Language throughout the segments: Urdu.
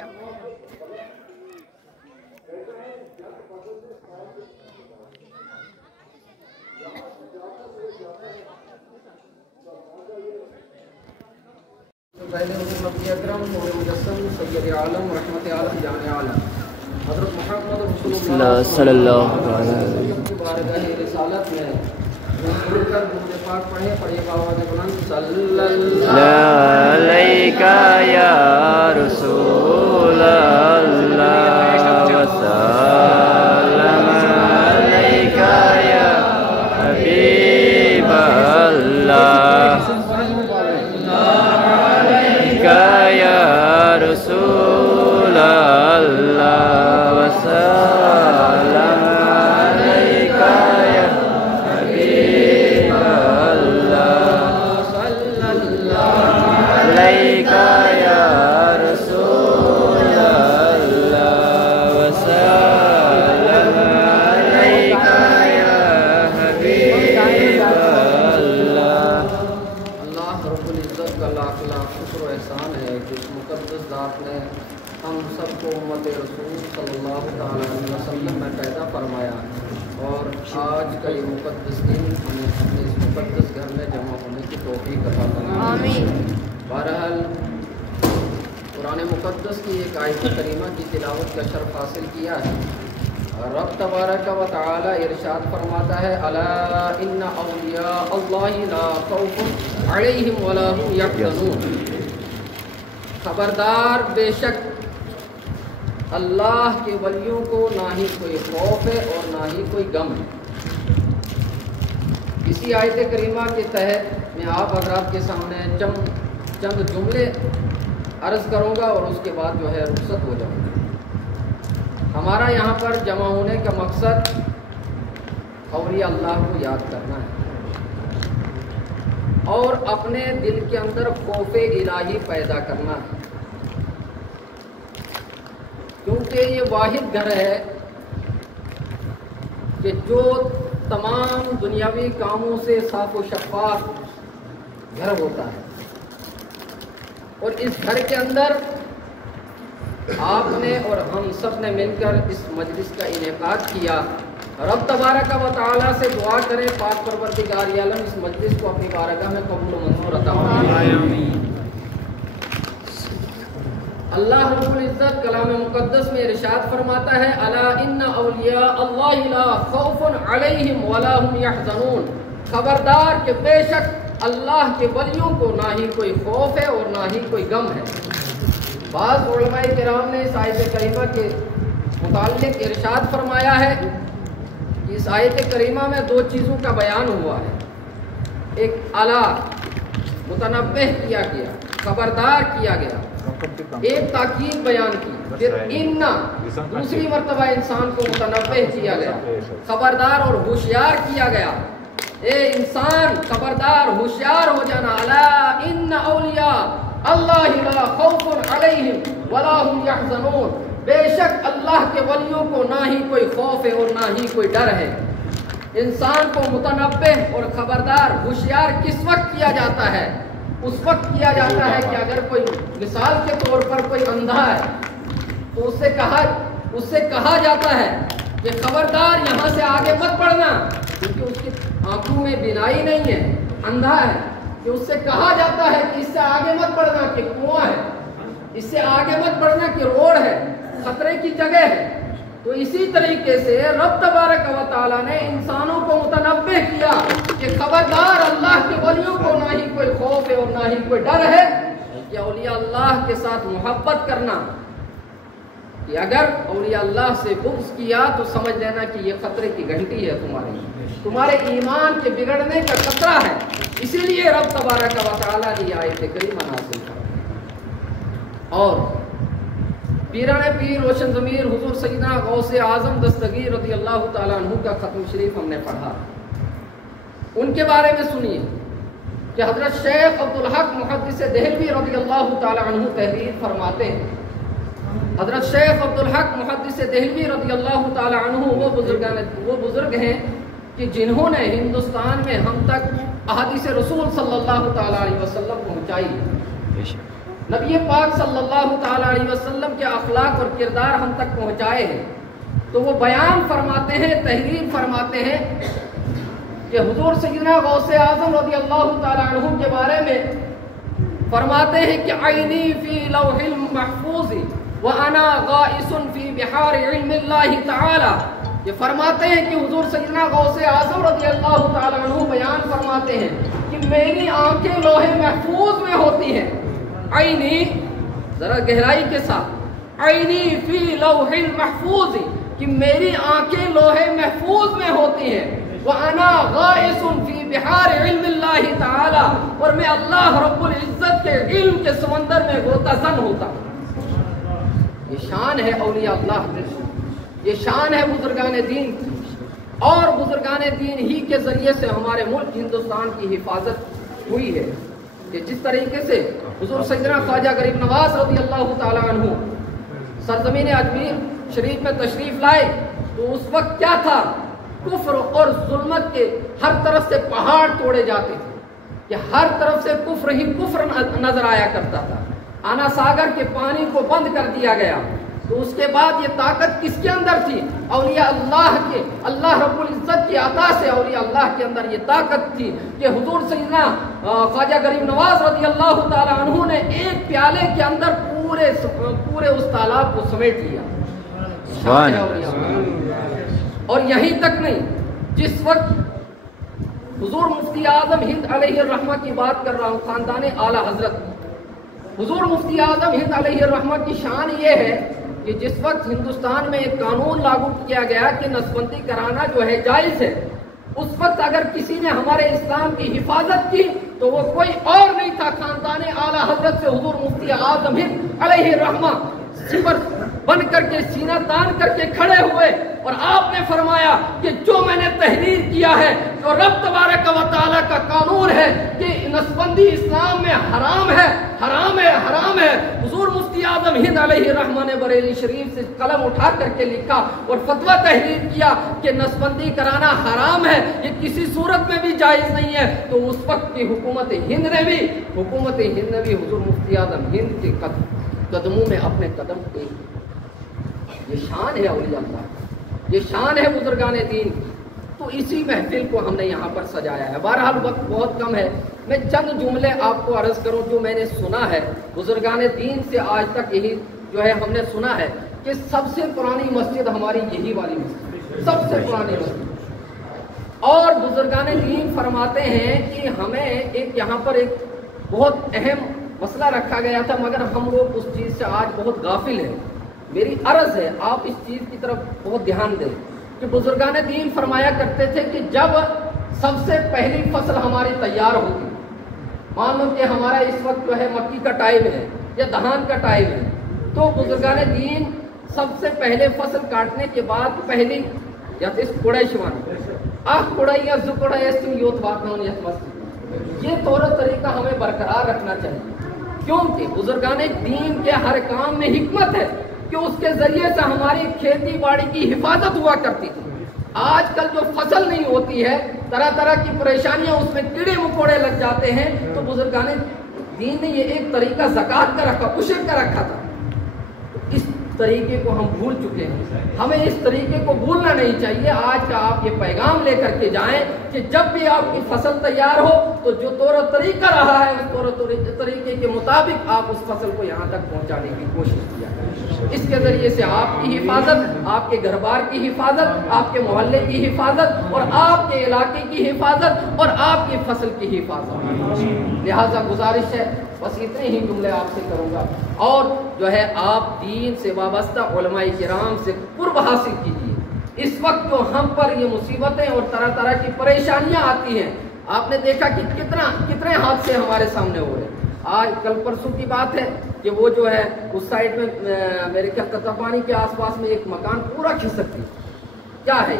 پہلے نبی اکرم نور مجسم سید عالم رحمت عالم جان عالم حضرت محمد رسول اللہ صلی اللہ علیہ وسلم کی بارگاہ رسالت میں مل کر درود پاک پڑھے بآواز بلند صلی اللہ علیکہ یا رسول اللہ وسلم علیکہ یا حبیب اللہ یا رسول اللہ وسلم علیکہ یا حبیب اللہ صلی اللہ علیکہ یا رسول اللہ وسلم علیکہ یا حبیب اللہ۔ اللہ رب العزت کا لاکھ لاکھ شکر و احسان ہے کہ اس مقدس ذات نے ہم سب کو امت رسول صلی اللہ تعالیٰ علیہ وسلم میں پیدا فرمایا اور آج کا یہ مقدس دن ہمیں اپنے اس مقدس گھر میں جمع ہونے کی توفیق عطا فرمائے۔ بہرحال قرآن مقدس کی ایک آیت کریمہ کی تلاوت کا شرف حاصل کیا ہے۔ رب تبارک و تعالی ارشاد فرماتا ہے الا ان اولیاء اللہ لا خوف علیہم ولا هم یحزنون، خبردار بے شک اللہ کے ولیوں کو نہ ہی کوئی خوف ہے اور نہ ہی کوئی غم ہے۔ اسی آیت کریمہ کے تحت میں آپ حضرات کے سامنے چند جملے عرض کروں گا اور اس کے بعد جو ہے رخصت ہو جاؤں گا۔ ہمارا یہاں پر جمع ہونے کا مقصد اولیاء اللہ کو یاد کرنا ہے اور اپنے دل کے اندر خوف الہی پیدا کرنا ہے، کیونکہ یہ واحد گھر ہے کہ جو تمام دنیاوی کاموں سے صاف و شفاف گھر ہوتا ہے، اور اس گھر کے اندر آپ نے اور ہم سب نے مل کر اس مجلس کا انعقاد کیا۔ رب تبارک و تعالیٰ سے دعا کریں پاک پروردگار عالم اس مجلس کو اپنی بارگاہ میں قبول و منظور عطا فرمائے۔ اللہ رب العزت کلام مقدس میں ارشاد فرماتا ہے الا ان اولیاء اللہ لا خوف علیہم ولا هم یحزنون، خبردار کہ بے شک اللہ کے ولیوں کو نہ ہی کوئی خوف ہے اور نہ ہی کوئی غم ہے۔ بعض علماء کرام نے اس آیت کریمہ کے متعلق ارشاد فرمایا ہے کہ اس آیت کریمہ میں دو چیزوں کا بیان ہوا ہے، ایک الا متنبہ کیا گیا، خبردار کیا گیا، ایک تاکید بیان کی، پھر ان دوسری مرتبہ انسان کو متنبہ کیا گیا، خبردار اور ہوشیار کیا گیا۔ اے انسان خبردار ہوشیار ہو جانا، الا ان اولیاء اللہ لا خوف علیہم ولا هم یحزنون، بے شک اللہ کے ولیوں کو نہ ہی کوئی خوف ہے اور نہ ہی کوئی ڈر ہے۔ انسان کو متنبہ اور خبردار ہوشیار کس وقت کیا جاتا ہے؟ اس وقت کیا جاتا ہے کہ اگر کوئی مثال کے طور پر کوئی اندھا ہے تو اس سے کہا جاتا ہے کہ خبردار یہاں سے آگے مت بڑھنا، کیونکہ اس کی آنکھوں میں بینائی نہیں ہے، اندھا ہے، کہ اس سے کہا جاتا ہے کہ اس سے آگے مت بڑھنا کہ کنواں ہے، اس سے آگے مت بڑھنا کہ روڈ ہے، خطرے کی جگہ ہے۔ تو اسی طریقے سے رب تبارک و تعالیٰ نے انسانوں کو متنبہ کیا کہ خبردار اللہ کے ولیوں کو نہ ہی کوئی خوف ہے اور نہ ہی کوئی ڈر ہے، کہ اولیاء اللہ کے ساتھ محبت کرنا، کہ اگر اولیاء اللہ سے بغض کیا تو سمجھ لینا کہ یہ خطرے کی گھنٹی ہے، تمہارے ایمان کے بگڑنے کا خطرہ ہے۔ اسی لیے رب تبارک و تعالیٰ نے یہ آیت کریمہ نازل کی۔ اور پیران پیر روشن ضمیر حضور سیدنا غوث اعظم دستگیر رضی اللہ تعالیٰ عنہ کا ختم شریف ہم نے پڑھا، ان کے بارے میں سنیے کہ حضرت شیخ عبدالحق محدث دہلوی رضی اللہ تعالیٰ عنہ تحریر فرماتے ہیں۔ حضرت شیخ عبدالحق محدث دہلوی رضی اللہ تعالیٰ عنہ وہ بزرگ ہیں کہ جنہوں نے ہندوستان میں ہم تک احادیث رسول صلی اللہ تعالیٰ علیہ وسلم پہنچائی۔ نبی پاک صلی اللہ تعالیٰ علیہ وسلم کے اخلاق اور کردار ہم تک پہنچائے ہیں، تو وہ بیان فرماتے ہیں، تحریر فرماتے ہیں کہ حضور سیدنا غوث اعظم رضی اللہ تعالیٰ عنہ کے بارے میں فرماتے ہیں کہ عینی فی لوح المحفوظ وانا غائص فی بحار علم اللہ تعالی. یہ فرماتے ہیں کہ حضور سیدنا غوث اعظم رضی اللہ تعالیٰ عنہ بیان فرماتے ہیں کہ میری آنکھیں لوح محفوظ میں ہوتی ہیں. عینی، ذرا گہرائی کے ساتھ، عینی فی لوح المحفوظ، کہ میری آنکھیں لوح محفوظ میں ہوتی ہیں. وَأَنَا غَائِصٌ فِي بِحَارِ عِلْمِ اللَّهِ تَعَالَى، اور میں اللہ رب العزت کے علم کے سمندر میں غوطہ زن ہوتا ہوں. یہ شان ہے اولیاء اللہ کی، یہ شان ہے بزرگان دین کی، اور بزرگان دین ہی کے ذریعے سے ہمارے ملک ہندوستان کی حفاظت ہوئی ہے. کہ جس طریقے سے حضور سیدنا خواجہ غریب نواز رضی اللہ تعالیٰ عنہ سرزمین اجمیر شریف میں تشریف لائے، تو اس وقت کیا تھا؟ کفر اور ظلمت کے ہر طرف سے پہاڑ توڑے جاتے تھے، کہ ہر طرف سے کفر ہی کفر نظر آیا کرتا تھا. آنا ساگر کے پانی کو بند کر دیا گیا، تو اس کے بعد یہ طاقت کس کے اندر تھی؟ اولیاء اللہ کے، اللہ رب العزت کی عطا سے اولیاء اللہ کے اندر یہ طاقت تھی کہ حضور سیدنا خواجہ غریب نواز رضی اللہ تعالی عنہ نے ایک پیالے کے اندر پورے اس تالاب کو سمیٹ لیا. اور یہیں تک نہیں، جس وقت حضور مفتی اعظم ہند علیہ الرحمہ کی بات کر رہا ہوں، خاندان اعلیٰ حضرت، حضور مفتی اعظم ہند علیہ الرحمہ کی شان یہ ہے کہ جس وقت ہندوستان میں ایک قانون لاگو کیا گیا کہ نسبندی کرانا جو ہے جائز ہے، اس وقت اگر کسی نے ہمارے اسلام کی حفاظت کی تو وہ کوئی اور نہیں تھا، خاندان اعلیٰ حضرت سے حضور مفتی اعظم ہند علیہ الرحمہ صفر بن کر کے سینہ تان کر کے کھڑے ہوئے، اور آپ نے فرمایا کہ جو میں نے تحریر کیا ہے، جو رب تبارک و تعالیٰ کا قانون ہے کہ نسبندی اسلام میں حرام ہے، حرام ہے، حرام ہے. حضور مفتی اعظم ہند علیہ الرحمہ نے بریلی شریف سے قلم اٹھا کر کے لکھا اور فتویٰ تحریر کیا کہ نسبندی کرانا حرام ہے، یہ کسی صورت میں بھی جائز نہیں ہے. تو اس وقت کی حکومت ہند نے بھی حضور مفتی اعظم ہند کے قدموں میں اپنے قدم دے. یہ شان ہے اولیاء اللہ، یہ شان ہے بزرگان دین کی. تو اسی محفل کو ہم نے یہاں پر سجایا ہے. بہرحال وقت بہت کم ہے، میں چند جملے آپ کو عرض کروں جو میں نے سنا ہے بزرگان دین سے آج تک. یہی جو ہے ہم نے سنا ہے کہ سب سے پرانی مسجد ہماری یہی والی مسجد، سب سے پرانی مسجد. اور بزرگان دین فرماتے ہیں کہ ہمیں ایک یہاں پر ایک بہت اہم مسئلہ رکھا گیا تھا، مگر ہم لوگ اس چیز سے آج بہت غافل ہیں. میری عرض ہے آپ اس چیز کی طرف بہت دھیان دیں کہ بزرگان دین فرمایا کرتے تھے کہ جب سب سے پہلی فصل ہماری تیار ہوگی، مان لو کہ ہمارا اس وقت جو ہے مکی کا ٹائم ہے یا دھان کا ٹائم ہے، تو بزرگان دین سب سے پہلے فصل کاٹنے کے بعد پہلی یا اس کوڑائی شمان کوڑائی یا زکوڑائی یوت بات یہ طور طریقہ ہمیں برقرار رکھنا چاہیے، کیونکہ بزرگان دین کے ہر کام میں حکمت ہے کہ اس کے ذریعے سے ہماری کھیتی باڑی کی حفاظت ہوا کرتی تھی. آج کل جو فصل نہیں ہوتی ہے، طرح طرح کی پریشانیاں، اس میں کیڑے مکوڑے لگ جاتے ہیں. تو بزرگان دین نے یہ ایک طریقہ زکوٰۃ کا رکھا، عشر کا رکھا تھا. اس طریقے کو ہم بھول چکے ہیں، ہمیں اس طریقے کو بھولنا نہیں چاہیے. آج کا آپ یہ پیغام لے کر کے جائیں کہ جب بھی آپ کی فصل تیار ہو تو جو طور و طریقہ رہا ہے اس طور و طریقے کے مطابق آپ اس فصل کو یہاں تک پہنچانے کی کوشش کیا. اس کے ذریعے سے آپ کی حفاظت، آپ کے گھر بار کی حفاظت، آپ کے محلے کی حفاظت، اور آپ کے علاقے کی حفاظت، اور آپ کی فصل کی حفاظت. لہذا گزارش ہے، بس اتنے ہی جملے آپ سے کروں گا. اور جو ہے آپ دین سے وابستہ علماء کرام سے قرب حاصل کیجیے. اس وقت جو ہم پر یہ مصیبتیں اور طرح طرح کی پریشانیاں آتی ہیں، آپ نے دیکھا کہ کتنے حادثے ہمارے سامنے ہو رہے ہیں. آج کل پرسوں کی بات ہے کہ وہ جو ہے اس سائڈ میں میرے خیال تتپانی کے آس پاس میں ایک مکان پورا کھسکتی. کیا ہے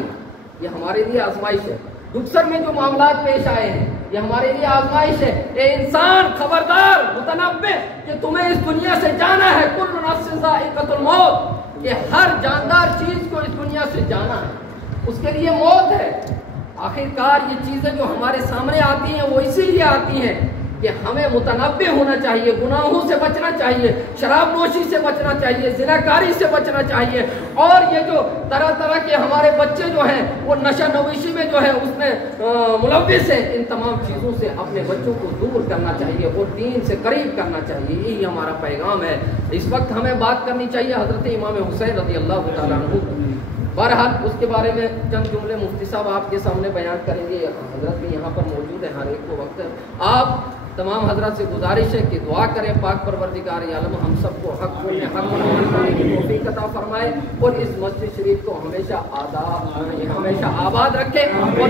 یہ ہمارے لیے آزمائش ہے. دکسر میں جو معاملات پیش آئے ہیں یہ ہمارے لیے آزمائش ہے. اے انسان خبردار، متنبہ کہ تمہیں اس دنیا سے جانا ہے. کل نفس ذائقۃ الموت، کہ ہر جاندار چیز کو اس دنیا سے جانا ہے، اس کے لیے موت ہے. آخرکار یہ چیزیں جو ہمارے سامنے آتی ہیں وہ اسی لیے آتی ہیں کہ ہمیں متنبع ہونا چاہیے، گناہوں سے بچنا چاہیے، شراب نوشی سے بچنا چاہیے، زناکاری سے بچنا چاہیے، اور یہ جو طرح طرح کے ہمارے بچے جو ہیں وہ نشہ نوشی میں جو ہے اس میں ملوث ہیں، ان تمام چیزوں سے اپنے بچوں کو دور کرنا چاہیے اور دین سے قریب کرنا چاہیے، یہی ہمارا پیغام ہے۔ اس وقت ہمیں بات کرنی چاہیے حضرت امام حسین رضی اللہ تعالیٰ عنہ۔ بہرحال اس کے بارے میں چند جملے مفتی صاحب آپ کے سامنے بیان کریں گے، حضرت بھی یہاں پر موجود ہیں، ہر ایک کو وقت ہے۔ آپ تمام حضرات سے گزارش ہے کہ دعا کریں پاک پروردگار عالم ہم سب کو حق میں حق کرنے کی توفیق عطا فرمائے اور اس مسجد شریف کو ہمیشہ آباد رکھے، اور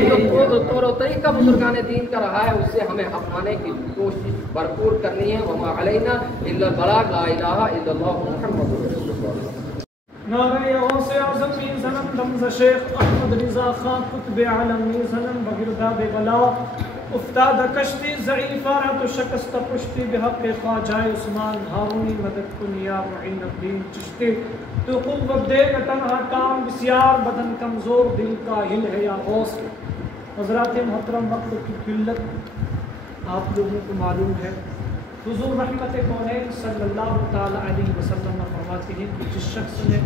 جو طور و طریقہ بزرگان دین کا رہا ہے اس سے ہمیں اپنانے کی کوشش بھرپور کرنی ہے۔ وما علینا الا البلاغ، لا الہ الا اللہ محمد رسول اللہ۔ نعرہ غوث اعظم می زنم دمز شیخ احمد رضا خان قطب عالم می زنم بگرداب بلا افتاد کشتی ضعیفہ را تو شکست پشتی بحق خواجہ عثمان ہارونی مدد کن یا معین الدین چشتی تو قوت دے کہ تنہا کام بسیار بدن کمزور دل کا ہل ہے یا غوث۔ حضرات محترم، وقت کی قلت آپ لوگوں کو معلوم ہے۔ حضور رحمت کونین صلی اللہ تعالی علیہ وسلم فرماتے ہیں کہ جس شخص نے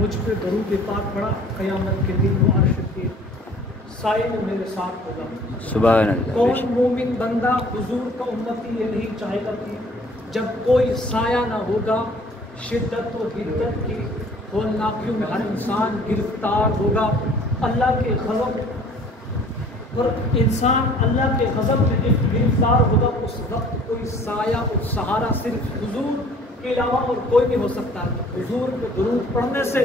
مجھ پہ درود پاک پڑھا قیامت کے دن وہ عرش کے سائے میں میرے ساتھ ہوگا۔ سبحان اللہ۔ کون مومن بندہ حضور کا امتی یہ نہیں چاہے گا کہ جب کوئی سایہ نہ ہوگا، شدت و حدت کی ہولناکیوں میں ہر انسان گرفتار ہوگا، اللہ کے غضب اور انسان اللہ کے غضب میں گرفتار ہوگا، اس وقت کوئی سایہ اور سہارا صرف حضور کے علاوہ اور کوئی نہیں ہو سکتا۔ حضور پہ درود پڑھنے سے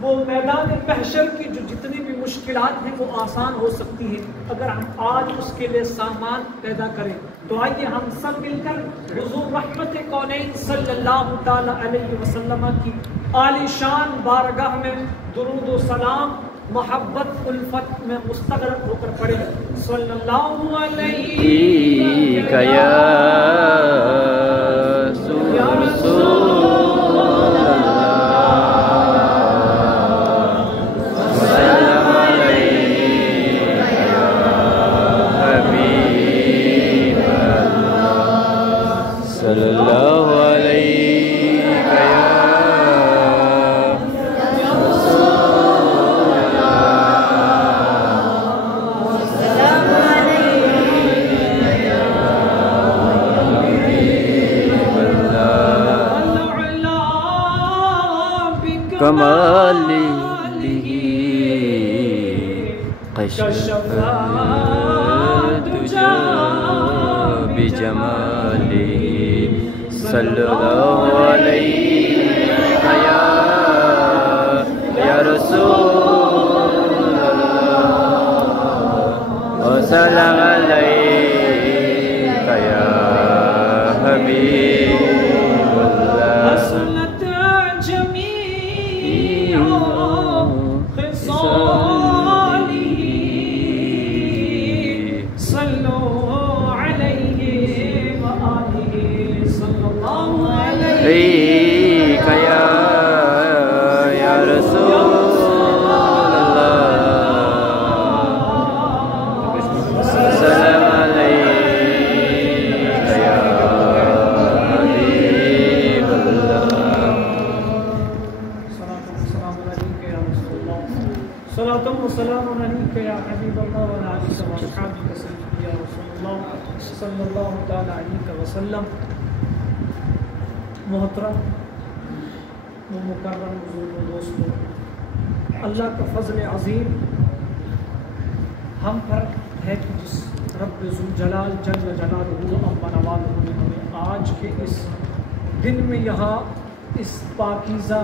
وہ میدان محشر کی جو جتنی بھی مشکلات ہیں وہ آسان ہو سکتی ہیں اگر ہم آج اس کے لیے سامان پیدا کریں۔ تو آئیے ہم سب مل کر حضور رحمت کونین صلی اللہ تعالی علیہ وسلم کی عالی شان بارگاہ میں درود و سلام محبت الفت میں مستغرق ہو کر پڑھے۔ صلی اللہ علیہ کمالی کشف تجا بجمالی صلی اللہ علیہ یا رسول اللہ وسلم علیہ یا حبیب اللہ۔ محترم و مکرم بزرگ و دوستوں، اللہ کا فضل عظیم ہم پر ہے کہ جس رب ذوالجلال جل جلالہ عما نوالہ نے ہمیں آج کے اس دن میں یہاں اس پاکیزہ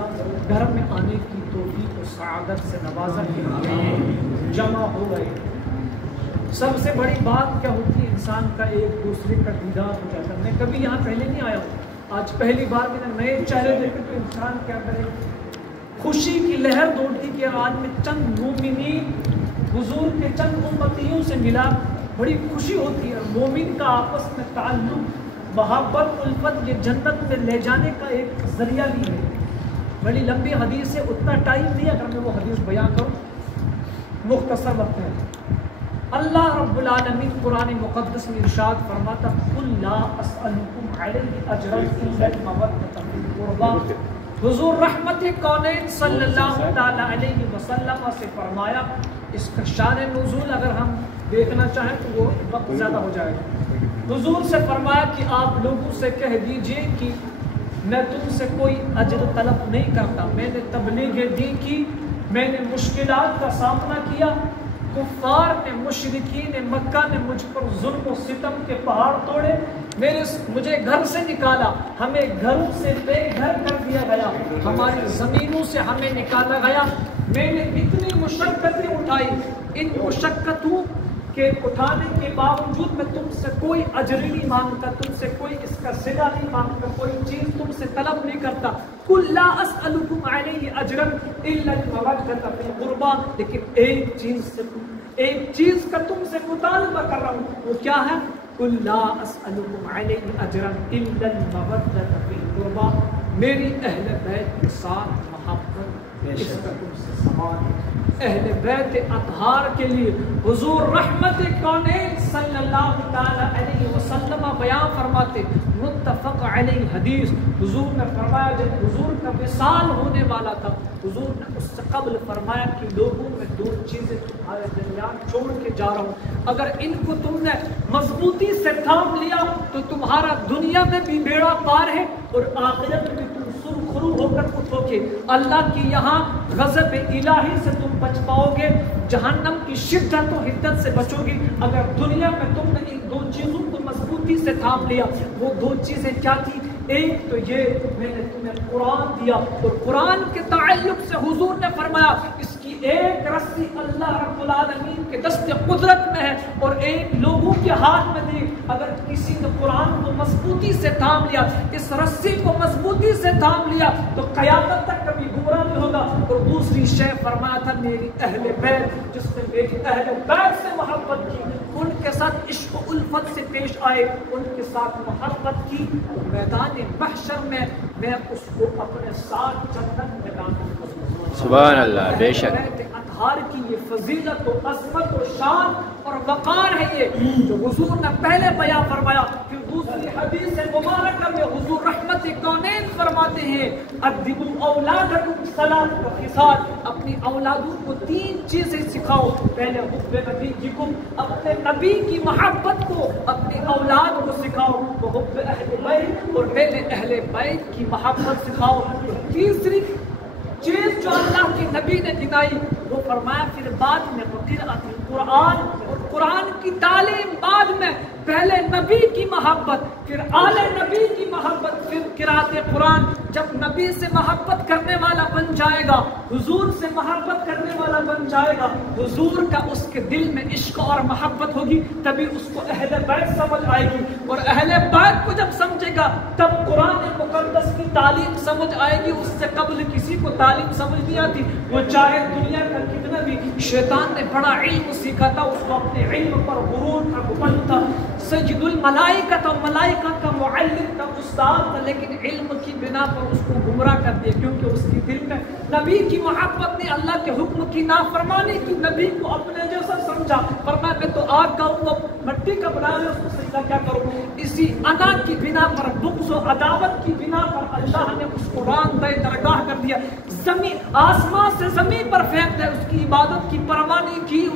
گھر میں آنے کی توفیق و سعادت سے نوازا کہ ہم جمع ہو گئے۔ سب سے بڑی بات کیا ہوتی ہے؟ انسان کا ایک دوسرے کا دیدار ہو جاتا ہے۔ میں کبھی یہاں پہلے نہیں آیا ہوں، آج پہلی بار میں نے نئے چہرے دیکھے تو انسان کیا کرے، خوشی کی لہر دوڑتی کہ آج میں چند مومنین حضور کے چند امتیوں سے ملا، بڑی خوشی ہوتی ہے۔ مومن کا آپس میں تعلق، محبت، الفت یہ جنت میں لے جانے کا ایک ذریعہ بھی ہے۔ بڑی لمبی حدیث ہے، اتنا ٹائم نہیں اگر میں وہ حدیث بیان کروں، مختصر وقت ہے۔ اللہ رب العالمین قرآن مقدس میں ارشاد فرماتا قل لا اسألکم علیہ اجرا الا المودۃ فی القربى. حضور رحمت کونین صلی اللہ تعالی علیہ وسلم سے فرمایا، اس کا شان نزول اگر ہم دیکھنا چاہیں تو وہ وقت زیادہ ہو جائے گا. حضور سے فرمایا کہ آپ لوگوں سے کہہ دیجئے کہ میں تم سے کوئی اجر طلب نہیں کرتا. میں نے تبلیغ دین کی، میں نے مشکلات کا سامنا کیا، کفار نے مشرکین مکہ نے مجھ پر ظلم و ستم کے پہاڑ توڑے، مجھے گھر سے نکالا، ہمیں گھروں سے بے گھر کر دیا گیا، ہماری زمینوں سے ہمیں نکالا گیا. میں نے اتنی مشقتیں اٹھائی، ان مشقتوں کے اٹھانے کے باوجود میں تم سے کوئی اجر نہیں مانگتا، تم سے کوئی اس کا صلہ نہیں مانگتا، کوئی چیز تم سے طلب نہیں کرتا. قل لا اسألکم علیہ اجرا الا المودۃ فی القربى. لیکن ایک چیز کا تم سے مطالبہ کر رہا ہوں، وہ کیا ہے؟ قل لا اسألکم علیہ اجرا الا المودۃ فی القربى. میری اہل بیت کے ساتھ محبت، اس کا تم سے سوال ہے. اہل بیت اطہار کے لیے حضور رحمت کونین صلی اللہ تعالی علیہ وسلم بیان فرماتے، متفق علیہ حدیث. حضور نے فرمایا جب حضور کا وصال ہونے والا تھا، حضور نے اس سے قبل فرمایا کہ لوگوں میں دو چیزیں تمہارے درمیان چھوڑ کے جا رہا ہوں، اگر ان کو تم نے مضبوطی سے تھام لیا تو تمہارا دنیا میں بھی بیڑا پار ہے اور آخرت میں تم سرخرو ہو کر اٹھو گے. اللہ کی یہاں غضب الہی سے تم بچ پاؤ گے، جہنم کی شدت و حدت سے بچو گی اگر دنیا میں تم نے ان دو چیزوں کو مضبوطی سے تھام لیا. وہ دو چیزیں کیا تھی؟ ایک تو یہ میں نے تمہیں قرآن دیا، اور قرآن کے تعلق سے حضور نے فرمایا اس کی ایک رسی اللہ رب العالمین کے دست قدرت میں ہے اور ایک لوگوں کے ہاتھ میں دی. اگر کسی نے قرآن کو مضبوطی سے تھام لیا، اس رسی کو مضبوطی سے تھام لیا تو قیامت تک کبھی گمراہ نہیں ہوگا. اور دوسری شے فرمایا تھا میری اہل بیت، جس نے میری اہل بیت سے محبت کی، ان کے ساتھ عشق و الفت سے پیش آئے، ان کے ساتھ محبت کی، تو میدان محشر میں میں اس کو اپنے ساتھ جنت میں داخل کروں. سبحان اللہ. بے شک اطہار کی یہ فضیلت و عظمت و شان اور وقار ہے یہ جو حضور نے پہلے بیان فرمایا. پھر دوسری حدیث مبارکہ میں حضور رحمت کونین فرماتے ہیں ادبوا اولادکم ثلاث خصال. اپنی اولادوں کو تین چیزیں سکھاؤ. پہلے حب نبیکم، اپنے نبی کی محبت کو اپنی اولاد کو سکھاؤ. وہ حب اہل بیت، اور پہلے اہل بیت کی محبت سکھاؤ. تیسری چیز جو اللہ کے نبی نے دکھائی وہ فرمایا پھر بعد میں قرأت القرآن، اور قرآن کی تعلیم بعد میں. پہلے نبی کی محبت، پھر آل نبی کی محبت، پھر قرأت قرآن. جب نبی سے محبت کرنے والا بن جائے گا، حضور سے محبت کرنے والا بن جائے گا، حضور کا اس کے دل میں عشق اور محبت ہوگی، تبھی اس کو اہل بیت سمجھ آئے گی. اور اہل بیت کو جب سمجھے گا تب قرآن مقدس کی تعلیم سمجھ آئے گی. اس سے قبل کسی کو تعلیم سمجھ نہیں آتی، وہ چاہے دنیا کا کتنا بھی شیطان نے بڑا علم سیکھا تھا، اس کو اپنے علم پر غرور تھا، گھمنڈ تھا. سید الملائکہ تھا، ملائکہ کا معلم تھا، استاد تھا، لیکن علم کی بنا پر اس کو گمراہ کر دیا کیونکہ اس کے دل میں نبی کی محبت نے اللہ کے حکم کی نافرمانی کی. نبی کو اپنے جیسا سمجھا، فرمایا میں تو آگ کا ہوں، مٹی کا بنا ہے، اس کو سجدہ کیا کروں. اسی انا کی بنا پر، بغض و عداوت کی بنا پر اللہ نے اس کو ران دے درگاہ کر دیا. زمین آسمان سے زمین پر پھینک دے، اس کی عبادت کی پرواہ نہیں کی.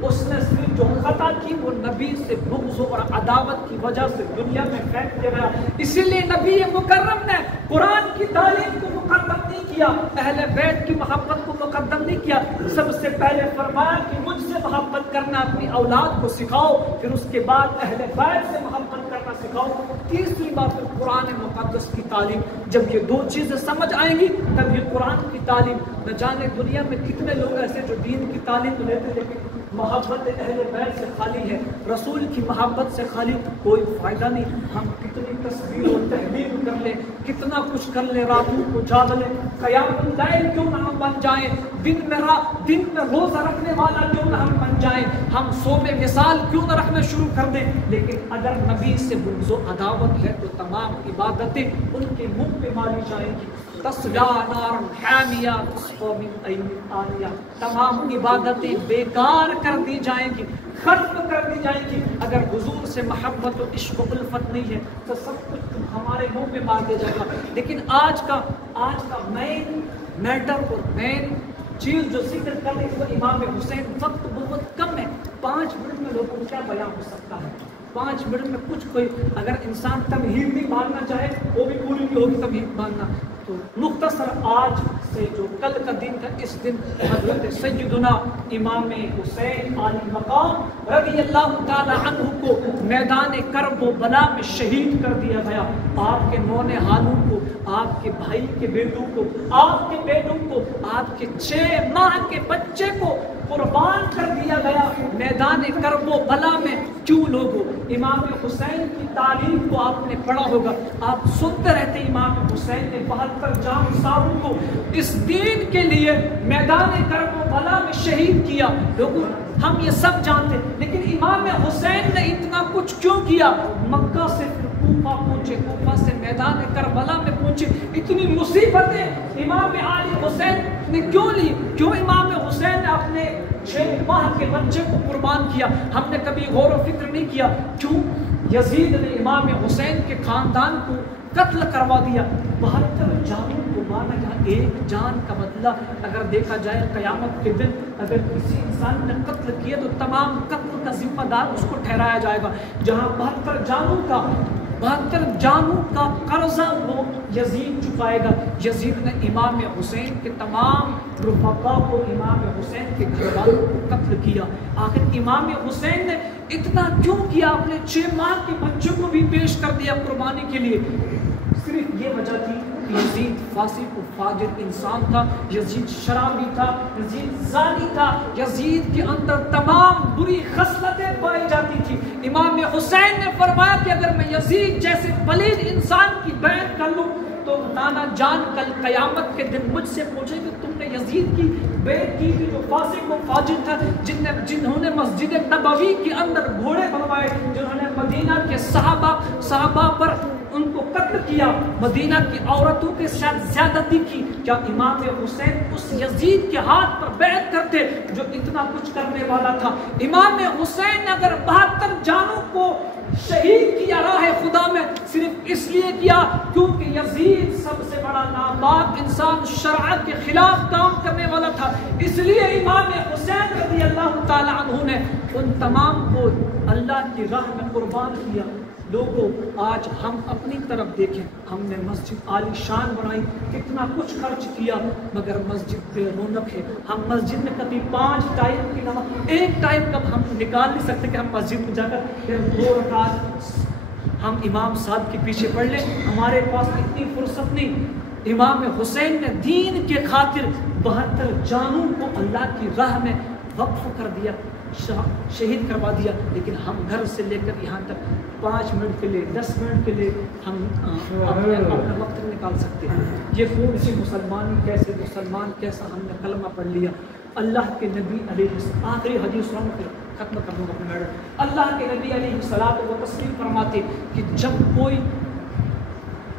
اس نے صرف جو خطا کی وہ نبی سے بغض اور عداوت کی وجہ سے دنیا میں پھینک دیا گیا. اسی لیے نبی مکرم نے قرآن کی تعلیم کو مقدم نہیں کیا، اہل بیت کی محبت کو مقدم نہیں کیا. سب سے پہلے فرمایا کہ مجھ سے محبت کرنا اپنی اولاد کو سکھاؤ، پھر اس کے بعد اہل بیت سے محبت کرنا سکھاؤ. تیسری بات پھر قرآن مقدس کی تعلیم. جب یہ دو چیزیں سمجھ آئیں گی تب یہ قرآن کی تعلیم. نہ جانے دنیا میں کتنے لوگ ایسے جو دین کی تعلیم لیتے لیکن محبت اہل بیت سے خالی ہے، رسول کی محبت سے خالی، کوئی فائدہ نہیں. ہم کتنی تصویر و تحلیل کر لیں، کتنا کچھ کر لیں، راتوں کو جاگ لیں، قیام اللیل کیوں نہ ہم بن جائیں، دن میں روزہ رکھنے والا کیوں نہ ہم بن جائیں، ہم صوم مثال کیوں نہ رکھنا شروع کر دیں، لیکن اگر نبی سے بغض و عداوت ہے تو تمام عبادتیں ان کے منہ پہ ماری جائیں گی. تسلا نارا حامیہ تسقی من عین آنیہ. تمام عبادتیں بیکار کر دی جائیں گی، ختم کر دی جائیں گی. اگر حضور سے محبت و عشق و الفت نہیں ہے تو سب کچھ ہمارے منہ میں مار دیا جائے گا. لیکن آج کا مین میٹر اور مین چیز جو ذکر کر رہے وہ امام حسین. وقت بہت کم ہے، 5 منٹ میں لوگوں کو کیا بیان ہو سکتا ہے؟ 5 منٹ میں کچھ کوئی اگر انسان تمہید بھی ماننا چاہے وہ بھی پوری نہیں ہوگی تمہید ماننا. تو مختصر آج سے جو کل کا دن تھا، اس دن حضرت سیدنا امام حسین علی مقام رضی اللہ تعالی عنہ کو میدان کرب و بلا میں شہید کر دیا گیا. آپ کے نونہالوں کو، آپ کے بھائی کے بیٹوں کو، آپ کے بیٹوں کو، آپ کے 6 ماہ کے بچے کو قربان کر دیا گیا میدان کرب و بلا میں. کیوں لوگوں؟ امام حسین کی تعلیم کو آپ نے پڑھا ہوگا، آپ سنتے رہتے امام حسین نے 72 جانساروں کو اس دین کے لیے میدان کرب و بلا میں شہید کیا. لوگوں ہم یہ سب جانتے، لیکن امام حسین نے اتنا کچھ کیوں کیا؟ مکہ سے کوفہ پہنچے، کوفہ سے میدان کربلا میں پہنچے. اتنی مصیبتیں امام علی حسین نے کیوں لی؟ کیوں امام حسین نے اپنے 6 ماہ کے بچے کو قربان کیا؟ ہم نے کبھی غور و فکر نہیں کیا. کیوں یزید نے امام حسین کے خاندان کو قتل کروا دیا؟ 72 جانوں کو مارنا. جہاں ایک جان کا بدلہ اگر دیکھا جائے قیامت کے دن اگر کسی انسان نے قتل کیا تو تمام قتل کا ذمہ دار اس کو ٹھہرایا جائے گا. جہاں 72 جانوں کا قرضہ وہ یزید چکائے گا. یزید نے امام حسین کے تمام رفقا کو، امام حسین کے گھر والوں کو قتل کیا. آخر امام حسین نے اتنا کیوں کیا؟ اپنے 6 ماہ کے بچوں کو بھی پیش کر دیا قربانی کے لیے. صرف یہ وجہ تھی کہ یزید فاسق و فاجر انسان تھا، یزید شرابی تھا، یزید زانی تھا، یزید کے اندر تمام بری خصلتیں پائی جاتی تھی. امام حسین نے فرمایا کہ اگر میں یزید جیسے پلید انسان کی بیعت کر لوں تو نانا جان کل قیامت کے دن مجھ سے پوچھے کہ تم نے یزید کی بیعت کی جو فاسق و فاجر تھا، جنہوں نے مسجد نبوی کے اندر گھوڑے بنوائے، جنہوں نے مدینہ کے صحابہ پر ان کو قتل کیا، مدینہ کی عورتوں کے ساتھ زیادتی کی. کیا امام حسین اس یزید کے ہاتھ پر بیعت کرتے جو اتنا کچھ کرنے والا تھا؟ امام حسین نے اگر 72 جانوں کو شہید کیا راہ خدا میں صرف اس لیے کیا کیونکہ یزید سب سے بڑا ناپاک انسان، شریعت کے خلاف کام کرنے والا تھا. اس لیے امام حسین رضی اللہ تعالی عنہ نے ان تمام کو اللہ کی راہ میں قربان کیا. لوگوں آج ہم اپنی طرف دیکھیں، ہم نے مسجد عالی شان بنائی، کتنا کچھ خرچ کیا، مگر مسجد بے رونق ہے. ہم مسجد میں کبھی 5 ٹائم کی نماز، 1 ٹائم کب ہم نکال نہیں سکتے کہ ہم مسجد میں جا کر پھر 2 رکعت ہم امام صاحب کے پیچھے پڑھ لیں. ہمارے پاس اتنی فرصت نہیں. امام حسین نے دین کے خاطر 72 جانوں کو اللہ کی راہ میں وقف کر دیا، شہید کروا دیا. لیکن ہم گھر سے لے کر یہاں تک 5 منٹ کے لیے، 10 منٹ کے لیے ہم اپنا وقت نکال سکتے ہیں. یہ کون سی مسلمان کیسا ہم نے کلمہ پڑھ لیا. اللہ کے نبی علیہ السلام، آخری حدیث ختم کر دوں گا اپنے میڈم. اللہ کے نبی علیہ الصلوۃ والتسلیم فرماتے کہ جب کوئی،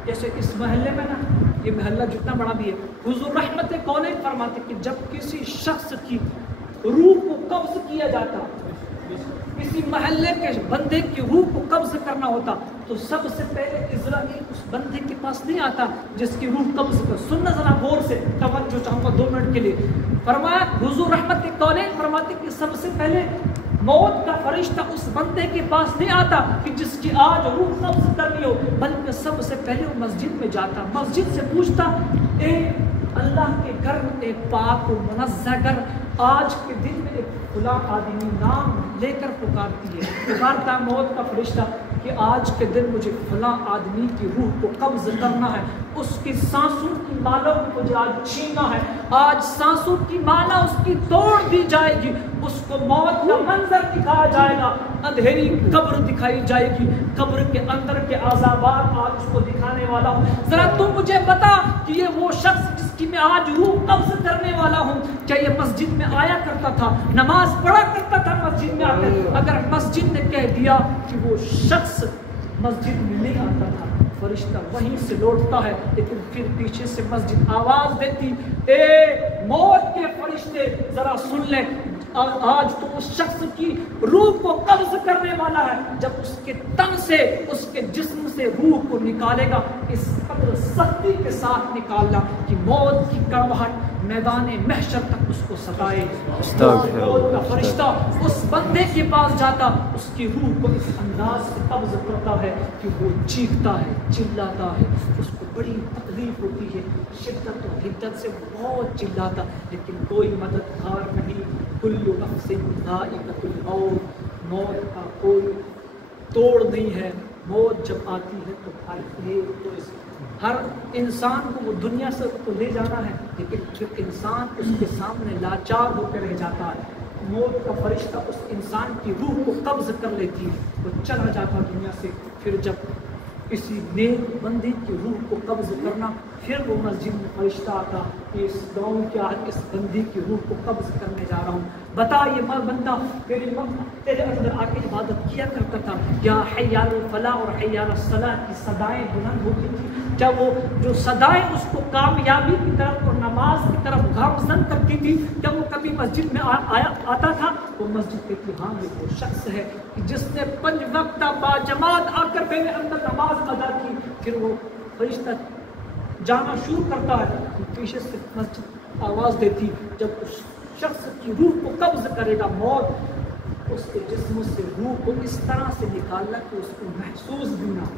جیسے اس محلے میں نا، یہ محلہ جتنا بڑا بھی ہے، حضور رحمت کونین فرماتے کہ جب کسی شخص کی روح کو قبض کیا جاتا، کسی محلے کے بندے کی روح کو قبض کرنا ہوتا تو سب سے پہلے عزرائیل اس بندے کے پاس نہیں آتا جس کی روح قبض کر. سننا ذرا غور سے، توجہ چاہوں گا 2 منٹ کے لیے. فرمایا حضور رحمت کونین فرماتے کہ سب سے پہلے موت کا فرشتہ اس بندے کے پاس نہیں آتا کہ جس کی آج روح قبض کرنی ہو، بلکہ سب سے پہلے وہ مسجد میں جاتا، مسجد سے پوچھتا، اے اللہ کے گھر، ایک پاک و منزہ گھر، آج کے دن میں ایک فلاں آدمی نام لے کر پکارتا موت کا فرشتہ کہ آج کے دن مجھے فلاں آدمی کی روح کو قبض کرنا ہے، اس کی سانسوں کی مالا کو مجھے آج چھیننا ہے، آج سانسوں کی مالا اس کی توڑ دی جائے گی، اس کو موت کا منظر دکھایا جائے گا، اندھیری قبر دکھائی جائے گی، قبر کے اندر کے عذابات آج اس کو دکھانے والا ہوں. ذرا تم مجھے بتا کہ یہ وہ شخص جس کی میں آج روح قبض کرنے والا ہوں، کیا یہ مسجد میں آیا کرتا تھا، نماز پڑھا کرتا تھا مسجد میں آ کر؟ اگر مسجد نے کہہ دیا کہ وہ شخص مسجد میں نہیں آتا تھا فرشتہ وہیں سے لوٹتا ہے، لیکن پھر پیچھے سے مسجد آواز دیتی، اے موت کے فرشتے ذرا سن لیں، آج تو اس شخص کی روح کو قبض کرنے والا ہے، جب اس کے تن سے اس کے جسم سے روح کو نکالے گا اس قدر سختی کے ساتھ نکالنا کہ موت کی کڑواہٹ میدان محشر تک اس کو ستائے۔ موت کا فرشتہ اس بندے کے پاس جاتا، اس کی روح کو اس انداز سے قبض کرتا ہے کہ وہ چیختا ہے، چلاتا ہے، اس کو بڑی تکلیف ہوتی ہے، شدت و حدت سے بہت چلاتا، لیکن کوئی مددگار نہیں۔ کل نفس ذائقۃ الموت، موت کا کوئی توڑ نہیں ہے، موت جب آتی ہے تو ہر انسان کو وہ دنیا سے تو لے جانا ہے، لیکن پھر انسان اس کے سامنے لاچار ہو کے رہ جاتا ہے۔ موت کا فرشتہ اس انسان کی روح کو قبض کر لیتی ہے، وہ چلا جاتا دنیا سے۔ پھر جب کسی نیک بندے کی روح کو قبض کرنا، پھر وہ مسجد میں فرشتہ آتا کہ اس گاؤں کے اس بندے کی روح کو قبض کرنے جا رہا ہوں، بتا یہ بندہ تیرے اندر آ کے عبادت کیا کرتا تھا، یا حی علی الفلاح اور حی علی الصلاح کی صدائیں بلند ہوتی تھی، کیا وہ جو صدائیں اس کو کامیابی کی طرف اور نماز کی طرف گامزن کرتی تھی، کیا وہ کبھی مسجد میں آتا تھا؟ وہ مسجد کے ہاں وہ شخص ہے کہ جس نے 5 وقتہ باجماعت آ کر میرے اندر نماز ادا کی۔ پھر وہ فرشتہ جانا شروع کرتا ہے، پیچھے سے مسجد آواز دیتی، جب اس شخص کی روح کو قبض کرے گا موت، اس کے جسم سے روح کو اس طرح سے نکالنا کہ اس کو محسوس بھی نہ ہو۔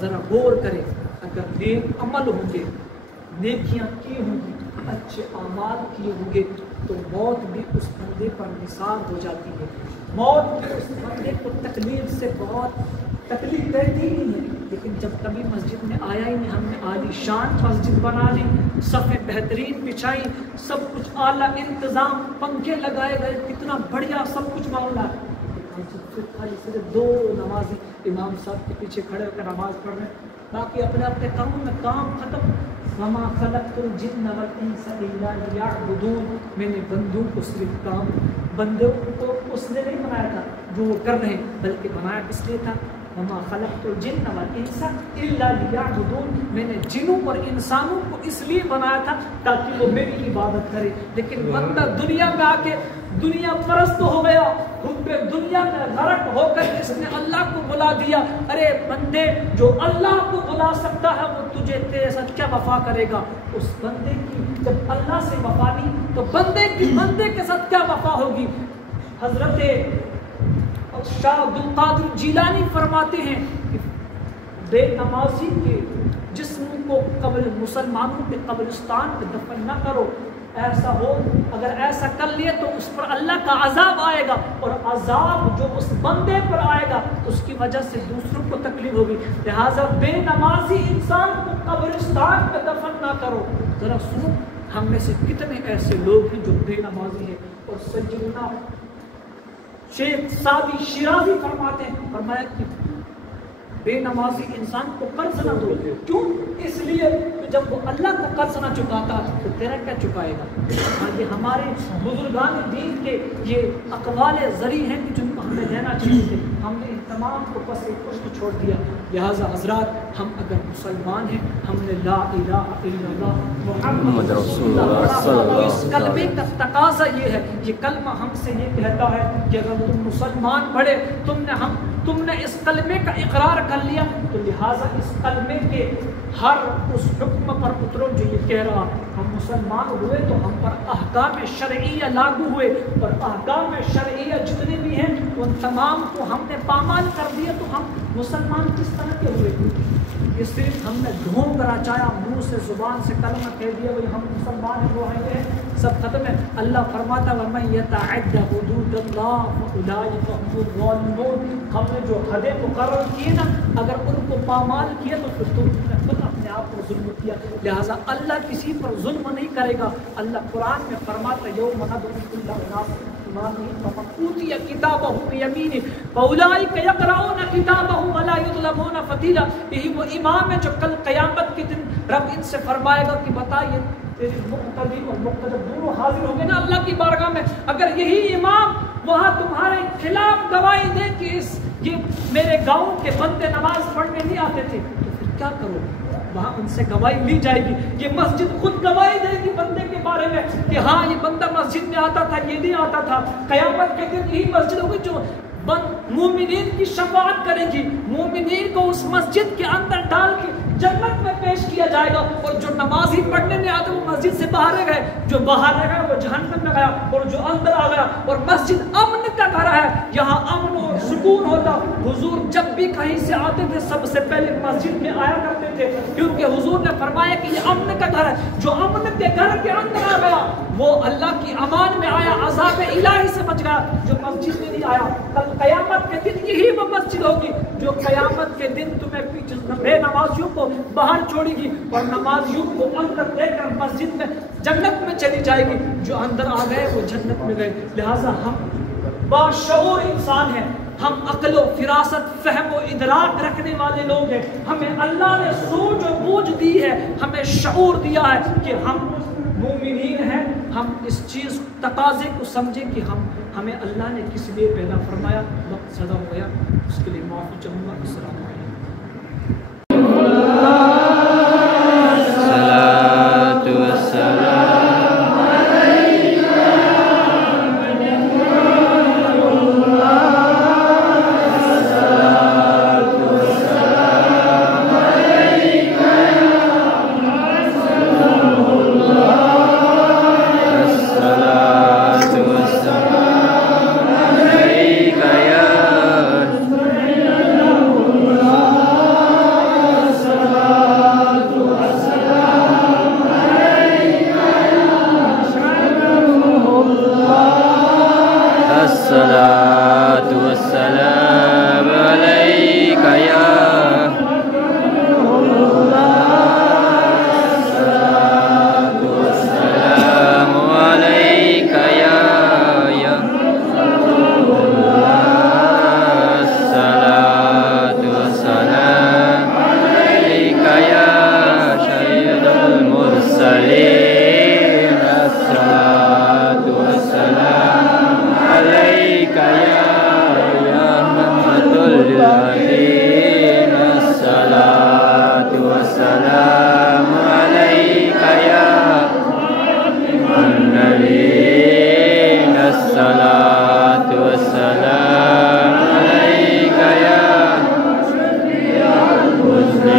ذرا غور کریں، اگر نیک عمل ہوں گے، نیکیاں کی ہوں گی، اچھے اعمال کیے ہوں گے، تو موت بھی اس بندے پر نثار ہو جاتی ہے۔ موت بھی اس بندے کو تکلیف سے بہت تکلیف دیتی نہیں ہے، لیکن جب کبھی مسجد میں آیا ہی نہیں، ہم نے عالی شان مسجد بنا لی، صفیں بہترین بچھائی، سب کچھ اعلیٰ انتظام، پنکھے لگائے گئے، کتنا بڑھیا سب کچھ معاملہ ہے، پھر خالی صرف 2 نمازی امام صاحب کے پیچھے کھڑے ہو کر نماز پڑھ رہے ہیں، باقی اپنے اپنے کاموں میں کام ختم۔ وما خلقت الجن والانس الا لیعبدون، میں نے بندوں کو صرف کام، بندوں کو اس نے نہیں بنایا تھا جو وہ کر رہے ہیں، بلکہ بنایا کس لیے تھا؟ وما خلقت الجن والانس الا لیعبدون، میں نے جنوں اور انسانوں کو اس لیے بنایا تھا تاکہ وہ میری عبادت کرے۔ لیکن بندہ دنیا میں آ کے دنیا پرست ہو گیا، حب دنیا میں غرق ہو کر اس نے اللہ کو بلا دیا۔ ارے بندے، جو اللہ کو بلا سکتا ہے وہ تجھے تیرے ساتھ کیا وفا کرے گا؟ اس بندے کی جب اللہ سے وفا نہیں تو بندے کی بندے کے ساتھ کیا وفا ہوگی؟ حضرت شاہ عبدالقادر جیلانی فرماتے ہیں کہ بے نمازی کے جسم کو قبر مسلمانوں کے قبرستان میں دفن نہ کرو، ایسا ہو اگر ایسا کر لیے تو اس پر اللہ کا عذاب آئے گا، اور عذاب جو اس بندے پر آئے گا اس کی وجہ سے دوسروں کو تکلیف ہوگی، لہٰذا بے نمازی انسان کو قبرستان میں دفن نہ کرو۔ ذرا سنو، ہم میں سے کتنے ایسے لوگ ہیں جو بے نمازی ہیں، اور سیدنا شیخ سعدی شیرازی فرماتے ہیں، فرمایا کہ بے نمازی انسان کو قرض نہ دو، کیوں؟ اس لیے جب وہ اللہ کا قرض نہ چکاتا تو تیرا کیا چکائے گا؟ یہ ہمارے بزرگان دین کے یہ اقوال ذریع ہیں کہ جن کو ہمیں لینا چاہیے تھے، ہم نے ان تمام کو پس پشت چھوڑ دیا۔ لہٰذا حضرات، ہم اگر مسلمان ہیں، ہم نے لا الہ الا اللہ محمد رسول اللہ تو اس کلمے کا تقاضا یہ ہے، یہ کلمہ ہم سے یہ کہتا ہے کہ اگر تم مسلمان بڑھے، تم نے اس کلمے کا اقرار کر لیا، تو لہٰذا اس کلمے کے ہر اس حکم پر اترو جو یہ کہہ رہا۔ ہم مسلمان ہوئے تو ہم پر احکام شرعیہ لاگو ہوئے، اور احکام شرعیہ جتنے بھی ہیں ان تمام کو ہم نے پامال کر دیا، تو ہم مسلمان کس طرح کے ہوئے؟ یہ صرف ہم نے ڈھونگ رچایا، منہ سے زبان سے کلمہ کہہ دیا بھائی ہم مسلمان ہیں، وہ ہیں، یہ سب ختم ہے۔ اللہ فرماتا وَمَن يَتَعَدَّ حُدُودَ اللَّهِ فَأُولَٰئِكَ هُمُ الظَّالِمُونَ، ہم نے جو حدیں مقرر کیے نا، اگر ان کو پامال کیا تو پھر تم نے خود اپنے آپ کو ظلم کیا، لہٰذا اللہ کسی پر ظلم نہیں کرے گا۔ اللہ قرآن میں فرماتا یوم ندعو کل اناس فمن اوتی کتابہ بیمینہ فاولئک یقرؤون کتابہم ولا یظلمون فتیلا، یہی وہ امام ہے جو کل قیامت کے دن رب ان سے فرمائے گا کہ بتائیے تیری مقتدی اور مقتدر دونوں حاضر ہوں گے نا اللہ کی بارگاہ میں، اگر یہی امام وہاں تمہارے خلاف گواہی دے کہ اس یہ میرے گاؤں کے بندے نماز پڑھنے نہیں آتے تھے، تو پھر کیا کرو؟ وہاں ان سے گواہی لی جائے گی، یہ مسجد خود گواہی دے گی بندے کے بارے میں کہ ہاں یہ بندہ مسجد میں آتا تھا، یہ نہیں آتا تھا۔ قیامت کے دن یہی مسجد ہوگی جو مومنین کی شفاعت کرے گی، مومنین کو اس مسجد کے اندر ڈال کے جنت میں پیش کیا جائے گا، اور جو نماز ہی پڑھنے نہیں آتے وہ مسجد سے باہر رہ گئے، جو باہر رہ گیا وہ جہنم میں گیا، اور جو اندر آ گیا۔ اور مسجد امن کا گھر ہے، یہاں امن اور سکون ہوتا۔ حضور جب بھی کہیں سے آتے تھے سب سے پہلے مسجد میں آیا کرتے تھے، کیونکہ حضور نے فرمایا کہ یہ امن کا گھر ہے۔ جو امن کے گھر کے اندر آ گیا وہ اللہ کی امان میں آیا، عذاب الہی سے بچ گیا۔ جو مسجد میں نہیں آیا، کل قیامت کے دن یہی وہ مسجد ہوگی جو قیامت کے دن تمہیں پیچھے بے نمازیوں کو باہر چھوڑے گی اور نمازیوں کو اندر لے کر مسجد میں جنت میں چلی جائے گی۔ جو اندر آ گئے وہ جنت میں گئے۔ لہٰذا ہم باشعور انسان ہیں، ہم عقل و فراست، فہم و ادراک رکھنے والے لوگ ہیں۔ ہمیں اللہ نے سوچ و بوجھ دی ہے، ہمیں شعور دیا ہے کہ ہم مومنین ہیں۔ ہم اس چیز تقاضے کو سمجھیں کہ ہمیں اللہ نے کس لیے پیدا فرمایا۔ وقت زیادہ ہو گیا، اس کے لیے معافی چاہوں گا۔ السلام علیکم۔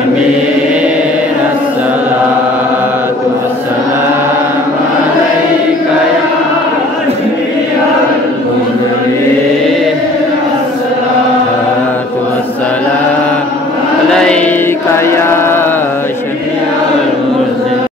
Amen.